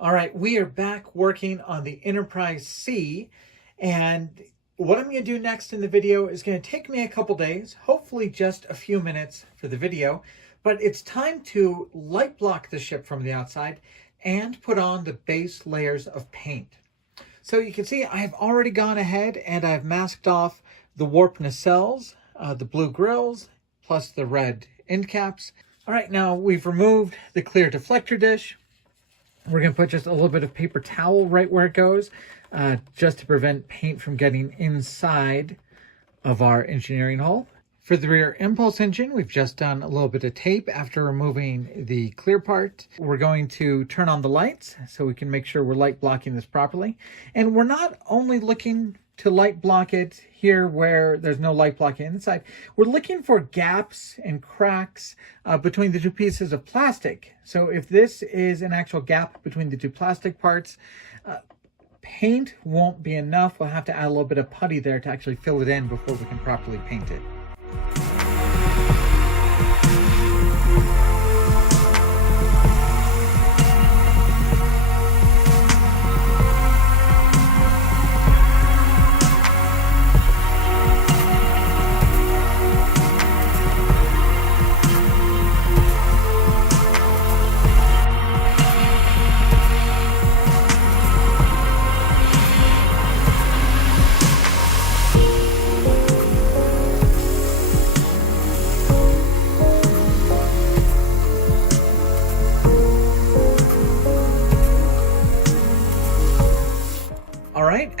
All right, we are back working on the Enterprise C, and what I'm going to do next in the video is going to take me a couple days, hopefully just a few minutes for the video, but it's time to light block the ship from the outside and put on the base layers of paint. So you can see I have already gone ahead and I've masked off the warp nacelles, the blue grills, plus the red end caps. All right, now we've removed the clear deflector dish. We're going to put just a little bit of paper towel right where it goes, just to prevent paint from getting inside of our engineering hull. For the rear impulse engine, we've just done a little bit of tape after removing the clear part. We're going to turn on the lights so we can make sure we're light blocking this properly. And we're not only looking to light block it here where there's no light blocking inside. We're looking for gaps and cracks between the two pieces of plastic. So if this is an actual gap between the two plastic parts, paint won't be enough. We'll have to add a little bit of putty there to actually fill it in before we can properly paint it.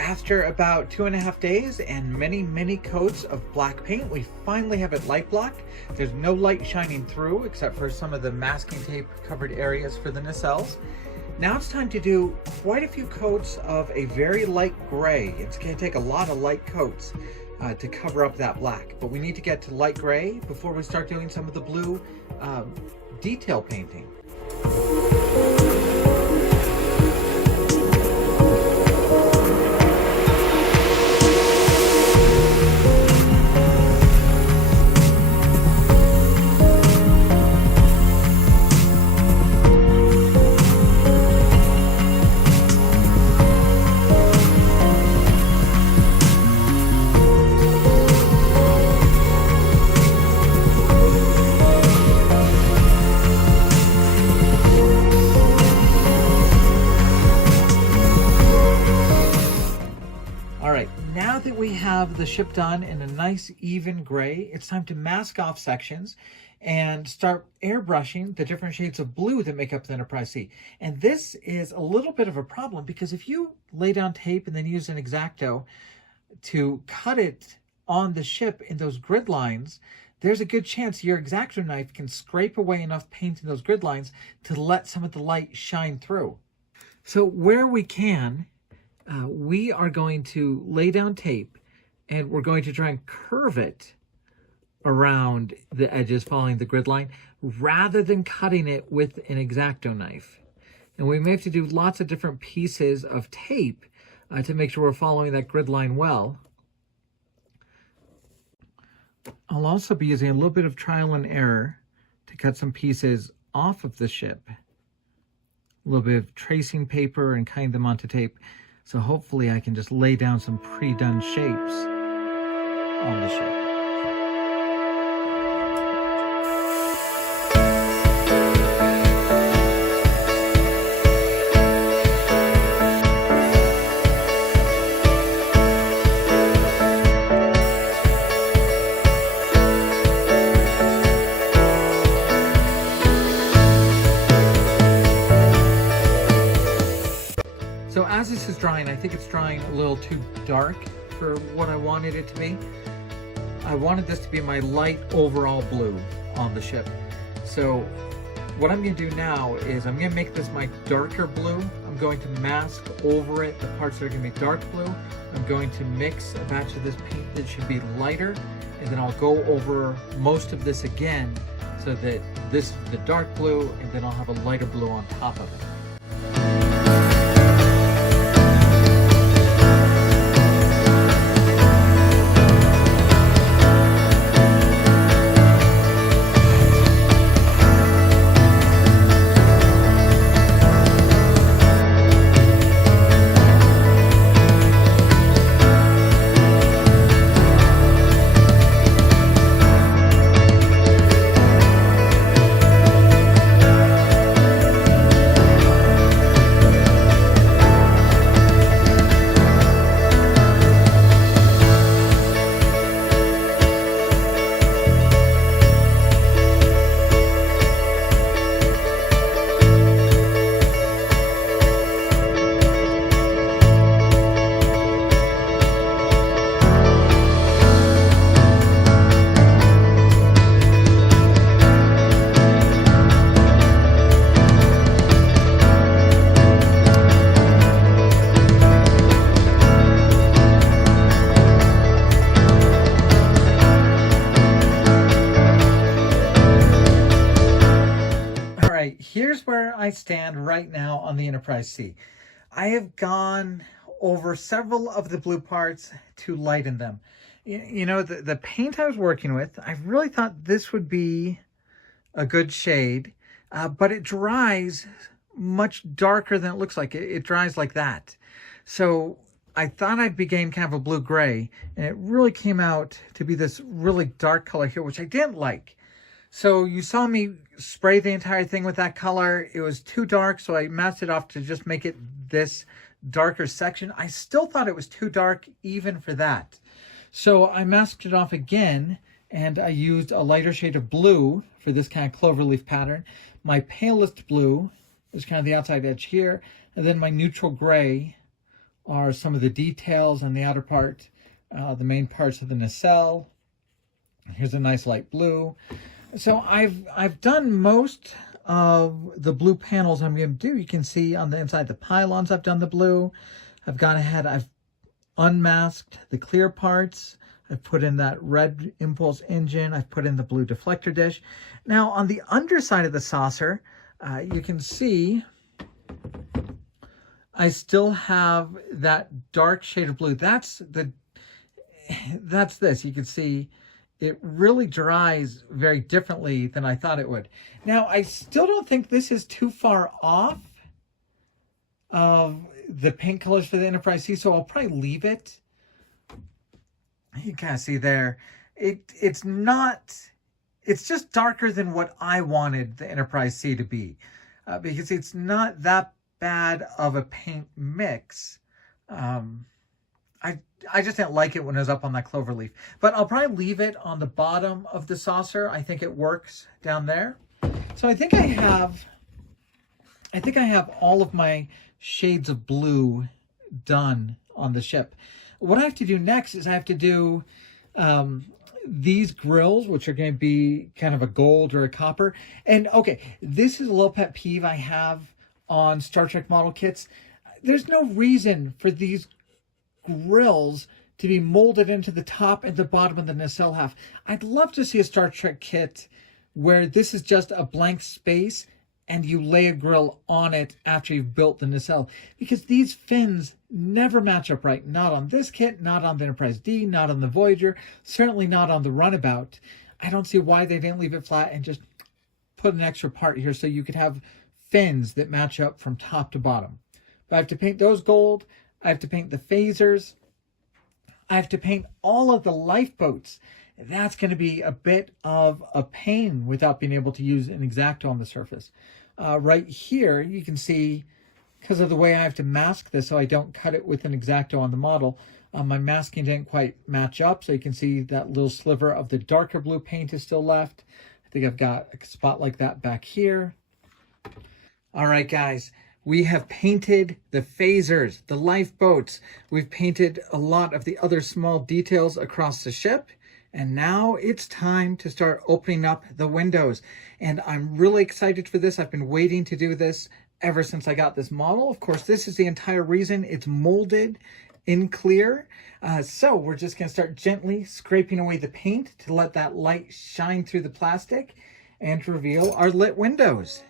After about 2.5 days and many coats of black paint, we finally have it light blocked. There's no light shining through except for some of the masking tape covered areas for the nacelles. Now it's time to do quite a few coats of a very light gray. It's going to take a lot of light coats to cover up that black, but we need to get to light gray before we start doing some of the blue detail painting. Now that we have the ship done in a nice even gray, it's time to mask off sections and start airbrushing the different shades of blue that make up the Enterprise C. And this is a little bit of a problem because if you lay down tape and then use an X-Acto to cut it on the ship in those grid lines, there's a good chance your X-Acto knife can scrape away enough paint in those grid lines to let some of the light shine through. So where we can, we are going to lay down tape and we're going to try and curve it around the edges following the grid line rather than cutting it with an X-Acto knife. And we may have to do lots of different pieces of tape to make sure we're following that grid line well. I'll also be using a little bit of trial and error to cut some pieces off of the ship. A little bit of tracing paper and cutting them onto tape. So hopefully I can just lay down some pre-done shapes on the ship. So as this is drying, I think it's drying a little too dark for what I wanted it to be. I wanted this to be my light overall blue on the ship. So what I'm going to do now is I'm going to make this my darker blue. I'm going to mask over it the parts that are going to be dark blue. I'm going to mix a batch of this paint that should be lighter, and then I'll go over most of this again so that this is the dark blue, and then I'll have a lighter blue on top of it. here's where I stand right now on the Enterprise C. I have gone over several of the blue parts to lighten them. You know, the paint I was working with, I really thought this would be a good shade, but it dries much darker than it looks like. It dries like that. So I thought I'd be getting kind of a blue-gray, and it really came out to be this really dark color here, which I didn't like. So you saw me spray the entire thing with that color. It was too dark, so I masked it off to just make it this darker section. I still thought it was too dark even for that. So I masked it off again, and I used a lighter shade of blue for this kind of cloverleaf pattern. My palest blue is kind of the outside edge here, and then my neutral gray are some of the details on the outer part, the main parts of the nacelle. Here's a nice light blue. So I've done most of the blue panels I'm going to do. You can see on the inside the pylons I've done the blue. I've gone ahead, I've unmasked the clear parts. I've put in that red impulse engine. I've put in the blue deflector dish. Now on the underside of the saucer, you can see I still have that dark shade of blue. That's this. You can see it really dries very differently than I thought it would. Now, I still don't think this is too far off of the paint colors for the Enterprise C, so I'll probably leave it. You kind of see there, it's just darker than what I wanted the Enterprise C to be, because it's not that bad of a paint mix. I just didn't like it when it was up on that clover leaf, but I'll probably leave it on the bottom of the saucer. I think it works down there. So I think I have all of my shades of blue done on the ship. What I have to do next is I have to do these grills, which are going to be kind of a gold or a copper. And okay, this is a little pet peeve I have on Star Trek model kits. There's no reason for these grills to be molded into the top and the bottom of the nacelle half. I'd love to see a Star Trek kit where this is just a blank space and you lay a grill on it after you've built the nacelle, because these fins never match up right. Not on this kit, not on the Enterprise D, not on the Voyager, certainly not on the Runabout. I don't see why they didn't leave it flat and just put an extra part here so you could have fins that match up from top to bottom. But I have to paint those gold. I have to paint the phasers. I have to paint all of the lifeboats. That's going to be a bit of a pain without being able to use an X-Acto on the surface. Right here, you can see, because of the way I have to mask this so I don't cut it with an X-Acto on the model, my masking didn't quite match up. So you can see that little sliver of the darker blue paint is still left. I think I've got a spot like that back here. All right, guys. We have painted the phasers, the lifeboats. We've painted a lot of the other small details across the ship. And now it's time to start opening up the windows. And I'm really excited for this. I've been waiting to do this ever since I got this model. Of course, this is the entire reason it's molded in clear. So we're just going to start gently scraping away the paint to let that light shine through the plastic and reveal our lit windows.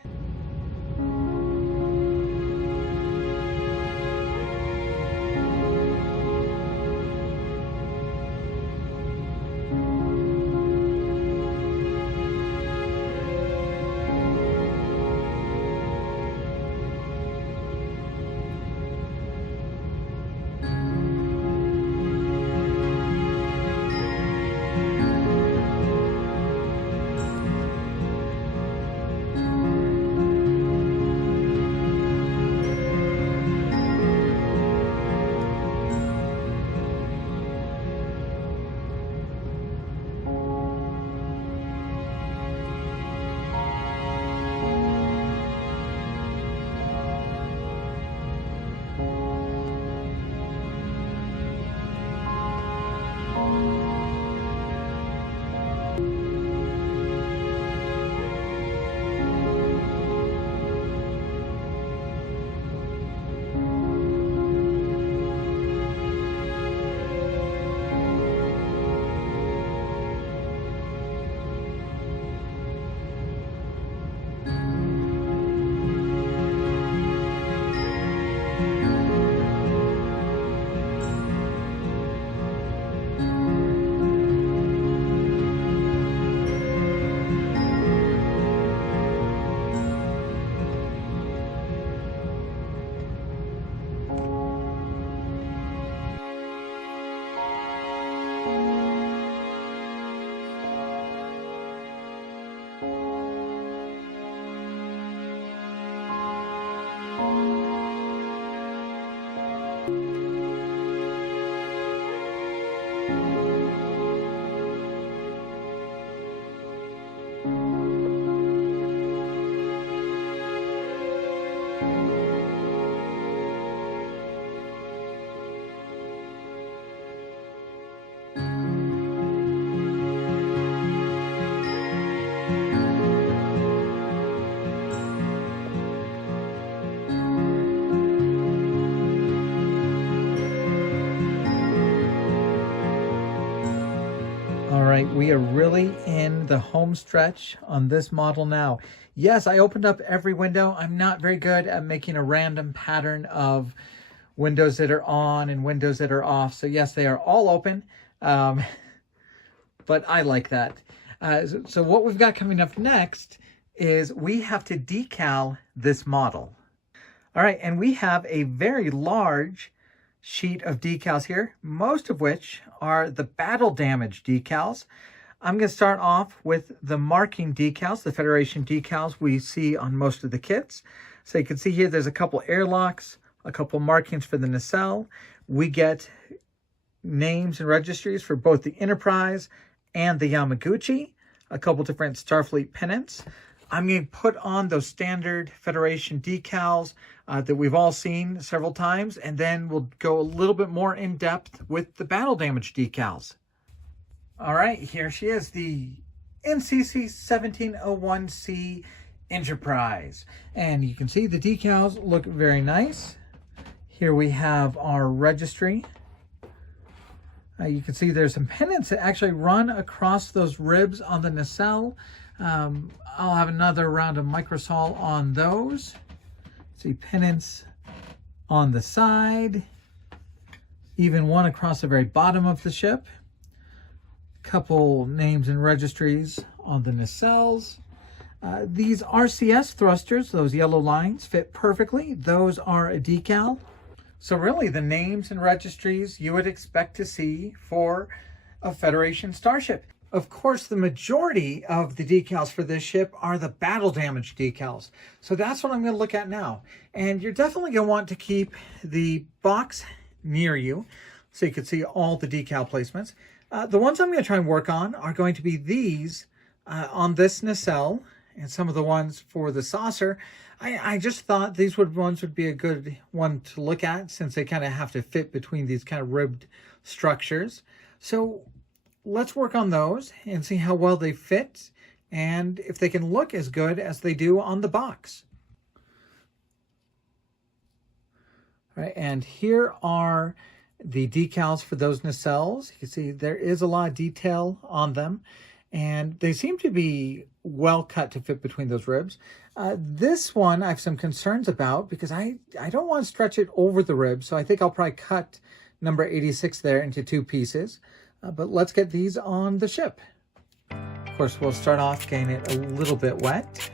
All right, we are really in the home stretch on this model now. Yes, I opened up every window. I'm not very good at making a random pattern of windows that are on and windows that are off. So yes, they are all open, but I like that. So what we've got coming up next is we have to decal this model. All right, and we have a very large sheet of decals here, most of which are the battle damage decals. I'm going to start off with the marking decals, the Federation decals we see on most of the kits. So you can see here there's a couple airlocks, a couple markings for the nacelle. We get names and registries for both the Enterprise and the Yamaguchi, a couple different Starfleet pennants. I'm going to put on those standard Federation decals that we've all seen several times, and then we'll go a little bit more in depth with the battle damage decals. All right, here she is, the NCC 1701C Enterprise. And you can see the decals look very nice. Here we have our registry. You can see there's some pennants that actually run across those ribs on the nacelle. I'll have another round of microsol on those. See pennants on the side, even one across the very bottom of the ship. Couple names and registries on the nacelles. These RCS thrusters, those yellow lines, fit perfectly. Those are a decal. So really the names and registries you would expect to see for a Federation starship. Of course, the majority of the decals for this ship are the battle damage decals. So that's what I'm going to look at now. And you're definitely going to want to keep the box near you so you can see all the decal placements. The ones I'm going to try and work on are going to be these on this nacelle and some of the ones for the saucer. I just thought these ones would be a good one to look at since they kind of have to fit between these kind of ribbed structures. So let's work on those and see how well they fit and if they can look as good as they do on the box. All right, and here are the decals for those nacelles. You can see there is a lot of detail on them, and they seem to be well cut to fit between those ribs. This one I have some concerns about because I don't want to stretch it over the ribs, so I think I'll probably cut number 86 there into two pieces. But let's get these on the ship. Of course, we'll start off getting it a little bit wet.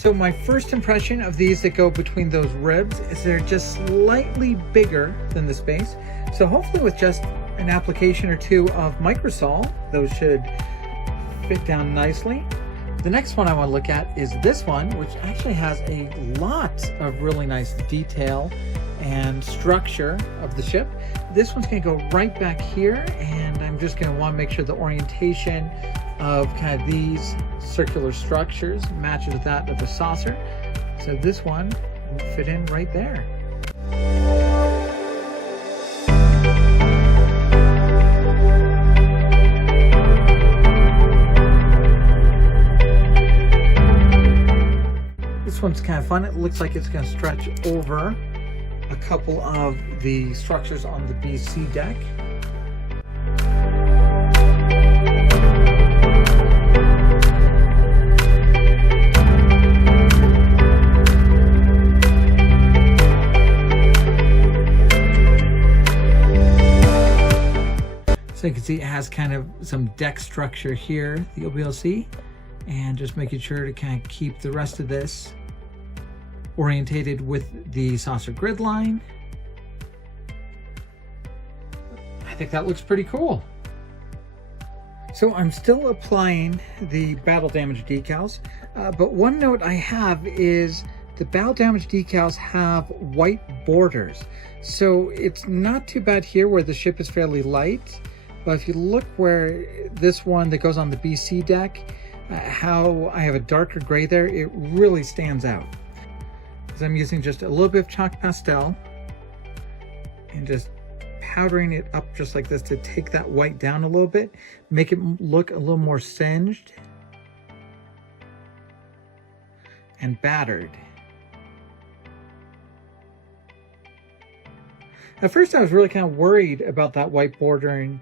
So my first impression of these that go between those ribs is they're just slightly bigger than the space. So hopefully with just an application or two of microsol, those should fit down nicely. The next one I want to look at is this one, which actually has a lot of really nice detail and structure of the ship. This one's going to go right back here, and I'm just going to want to make sure the orientation of kind of these circular structures matches with that of the saucer. So this one will fit in right there. This one's kind of fun. It looks like it's going to stretch over a couple of the structures on the BC deck. So you can see it has kind of some deck structure here that you'll be able to see, and just making sure to kind of keep the rest of this orientated with the saucer grid line. I think that looks pretty cool. So I'm still applying the battle damage decals, but one note I have is the battle damage decals have white borders. So it's not too bad here where the ship is fairly light, but if you look where this one that goes on the BC deck, how I have a darker gray there, it really stands out. Because I'm using just a little bit of chalk pastel and just powdering it up just like this to take that white down a little bit, make it look a little more singed and battered. At first I was really kind of worried about that white bordering,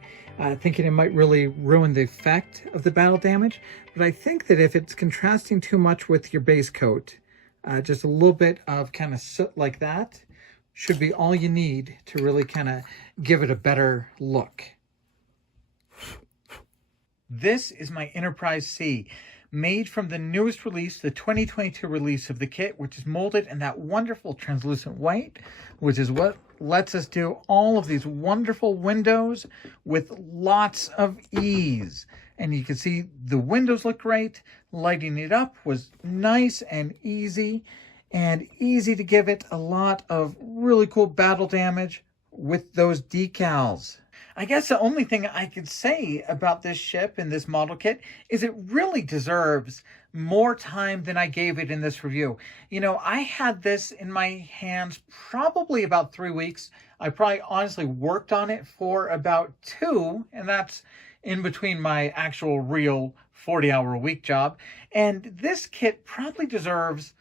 thinking it might really ruin the effect of the battle damage, but I think that if it's contrasting too much with your base coat, just a little bit of kind of soot like that should be all you need to really kind of give it a better look. This is my Enterprise C, made from the newest release, the 2022 release of the kit, which is molded in that wonderful translucent white, which is what lets us do all of these wonderful windows with lots of ease. And you can see the windows look great. Lighting it up was nice and easy to give it a lot of really cool battle damage with those decals. I guess the only thing I could say about this ship and this model kit is it really deserves more time than I gave it in this review. You know, I had this in my hands probably about 3 weeks. I probably honestly worked on it for about 2, and that's in between my actual real 40-hour-a-week job. And this kit probably deserves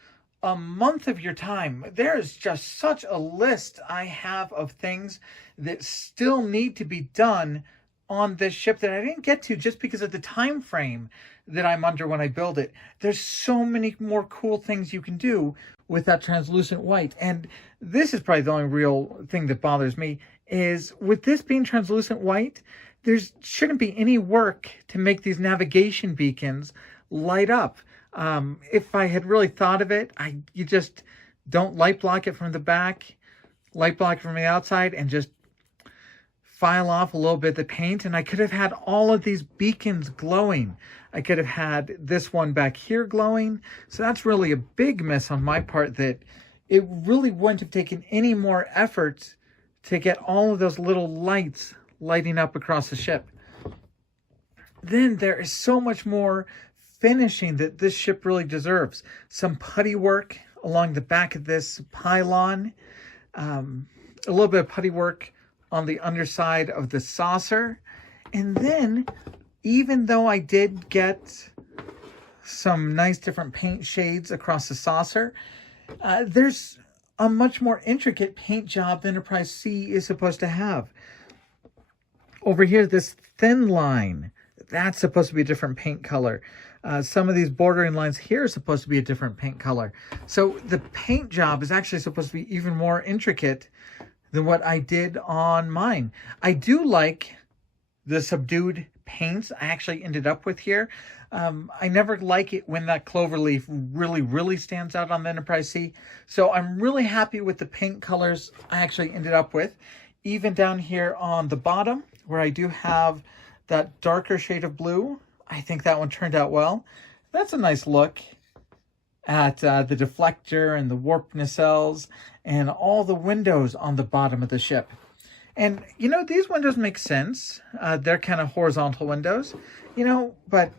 a month of your time. There is just such a list I have of things that still need to be done on this ship that I didn't get to just because of the time frame that I'm under when I build it. There's so many more cool things you can do with that translucent white. And this is probably the only real thing that bothers me is with this being translucent white, there shouldn't be any work to make these navigation beacons light up. If I had really thought of it, you just don't light block it from the back, light block it from the outside, and just file off a little bit of the paint, and I could have had all of these beacons glowing. I could have had this one back here glowing. So that's really a big miss on my part, that it really wouldn't have taken any more effort to get all of those little lights lighting up across the ship. Then there is so much more finishing that this ship really deserves. Some putty work along the back of this pylon, a little bit of putty work on the underside of the saucer, and then even though I did get some nice different paint shades across the saucer, there's a much more intricate paint job the Enterprise C is supposed to have. Over here, this thin line, that's supposed to be a different paint color. Some of these bordering lines here are supposed to be a different paint color. So the paint job is actually supposed to be even more intricate than what I did on mine. I do like the subdued paints I actually ended up with here. I never like it when that clover leaf really stands out on the Enterprise C. So I'm really happy with the paint colors I actually ended up with. Even down here on the bottom, where I do have that darker shade of blue, I think that one turned out well. That's a nice look at the deflector and the warp nacelles and all the windows on the bottom of the ship. And, you know, these windows make sense. They're kind of horizontal windows, you know, but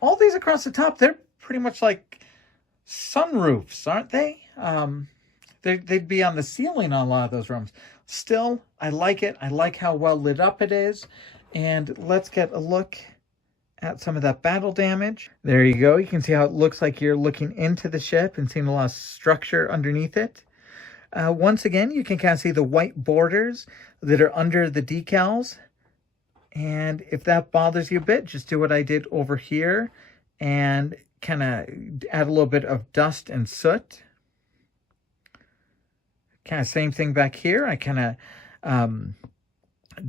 all these across the top, they're pretty much like sunroofs, aren't they? They'd be on the ceiling on a lot of those rooms. Still, I like it. I like how well lit up it is. And let's get a look at some of that battle damage. There you go. You can see how it looks like you're looking into the ship and seeing a lot of structure underneath it. Once again, you can kind of see the white borders that are under the decals. And if that bothers you a bit, just do what I did over here and kind of add a little bit of dust and soot. Kind of same thing back here. I kind of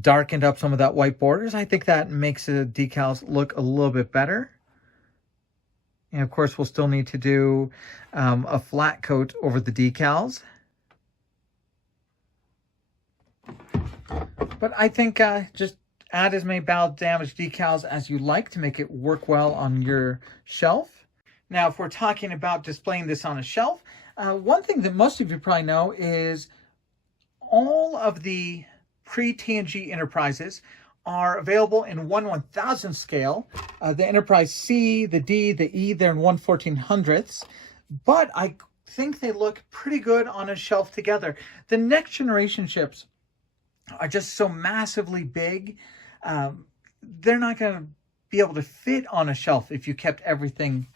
darkened up some of that white borders. I think that makes the decals look a little bit better. And of course, we'll still need to do a flat coat over the decals. But I think just add as many battle damage decals as you like to make it work well on your shelf. Now, if we're talking about displaying this on a shelf, one thing that most of you probably know is all of the pre-TNG Enterprises are available in 1/1000th scale. The Enterprise C, the D, the E, they're in 1/1400ths. But I think they look pretty good on a shelf together. The next generation ships are just so massively big. They're not going to be able to fit on a shelf if you kept everything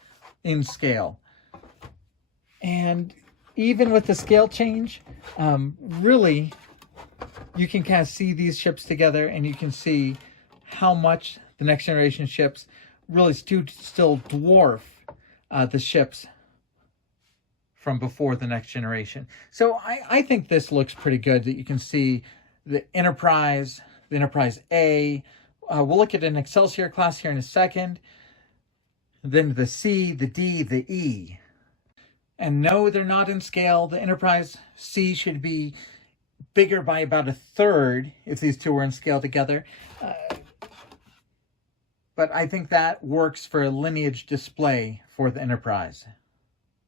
in scale. And even with the scale change, really, you can kind of see these ships together and you can see how much the next generation ships really still dwarf the ships from before the next generation. So I think this looks pretty good, that you can see the Enterprise A. We'll look at an Excelsior class here in a second. Then the C, the D, the E. And no, they're not in scale. The Enterprise C should be bigger by about 1/3 if these two were in scale together. But I think that works for a lineage display for the Enterprise.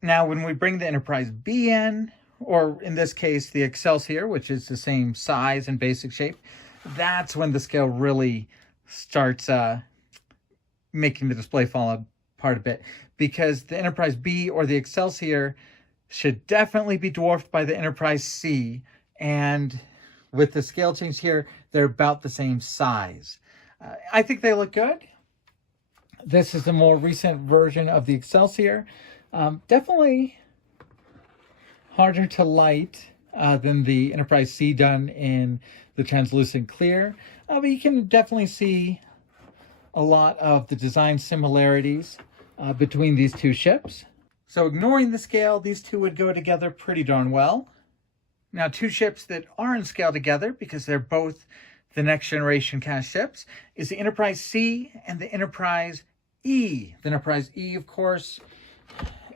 Now, when we bring the Enterprise B in, or in this case, the Excelsior, which is the same size and basic shape, that's when the scale really starts making the display fall apart a bit, because the Enterprise B or the Excelsior should definitely be dwarfed by the Enterprise C, and with the scale change here, they're about the same size. I think they look good. This is the more recent version of the Excelsior. Definitely harder to light than the Enterprise C done in the translucent clear, but you can definitely see a lot of the design similarities between these two ships. So ignoring the scale, these two would go together pretty darn well. Now, two ships that are in scale together, because they're both the next generation kind of ships, is the Enterprise C and the Enterprise E. The Enterprise E, of course,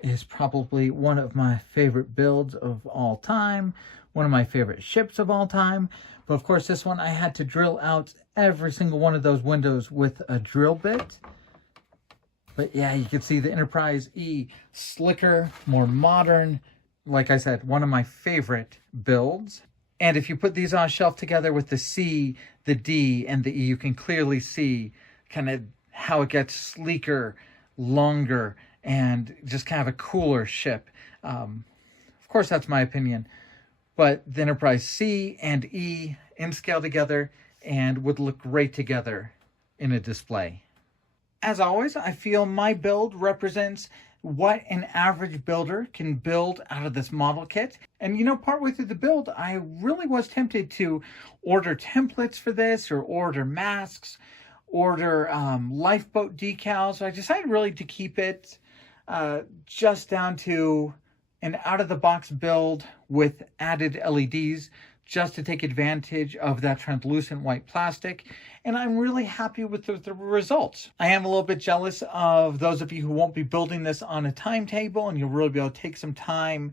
is probably one of my favorite builds of all time, one of my favorite ships of all time. But of course, this one, I had to drill out every single one of those windows with a drill bit. But yeah, you can see the Enterprise E, slicker, more modern. Like I said, one of my favorite builds. And if you put these on a shelf together with the C, the D, and the E, you can clearly see kind of how it gets sleeker, longer, and just kind of a cooler ship. Of course, that's my opinion. But the Enterprise C and E in scale together and would look great together in a display. As always, I feel my build represents what an average builder can build out of this model kit. And you know, partway through the build, I really was tempted to order templates for this, or order masks, order lifeboat decals. So I decided really to keep it just down to an out-of-the-box build with added LEDs, just to take advantage of that translucent white plastic. And I'm really happy with the results. I am a little bit jealous of those of you who won't be building this on a timetable, and you'll really be able to take some time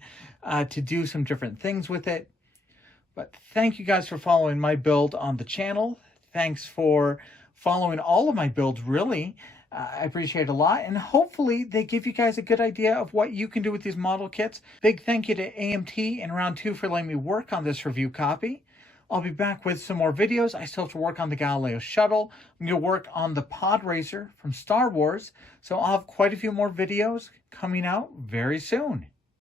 to do some different things with it. But thank you guys for following my build on the channel. Thanks for following all of my builds, really. I appreciate it a lot, and hopefully they give you guys a good idea of what you can do with these model kits. Big thank you to AMT and Round 2 for letting me work on this review copy. I'll be back with some more videos. I still have to work on the Galileo shuttle. I'm going to work on the pod racer from Star Wars, so I'll have quite a few more videos coming out very soon.